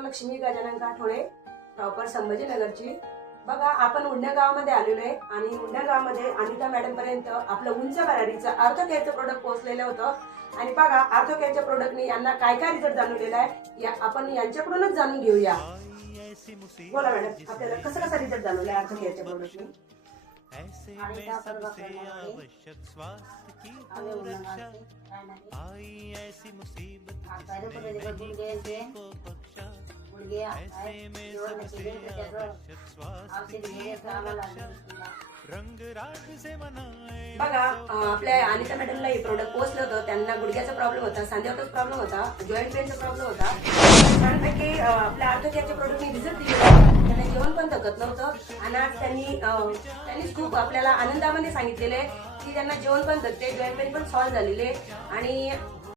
नाव Lakshmi Gajanan Kathole, proper संभाजीनगरची। बघा आपण उंडा गावामध्ये आलेलो आहे आणि उंडा गावामध्ये अनिता मॅडम पर्यंत आपलं उंच भरारीचं आर्थोकेअरचं प्रोडक्ट पोहोचलेलं होतं। आणि बघा आर्थोकेअरच्या प्रोडक्टनी यांना काय काय रिझल्ट जाणवलेला आहे आपण यांच्याकडूनच जाणून घेऊया। बोला मॅडम, आपल्याला कसा कसा रिझल्ट जाणवला आर्थोकेअरच्या प्रोडक्टनी? अनिता आवश्यक स्वास्थ्य की बघा आपल्या अनिता मॅडमला हे प्रोडक्ट पोहोचलं होतं। त्यांना गुडघ्याचा प्रॉब्लेम होता, सांध्याचा प्रॉब्लेम होता, जॉईंट पेनचा प्रॉब्लेम होता। छानपैकी आपल्या आर्थोकेअरच्या प्रोडक्टनी रिझल्ट दिलेला। त्यांना जेवण पण धकत नव्हतं आणि आज त्यांनी खूप आपल्याला आनंदामध्ये सांगितलेले की त्यांना जेवण पण धकते, जॉईंट पेन पण सॉल्व्ह झालेले आणि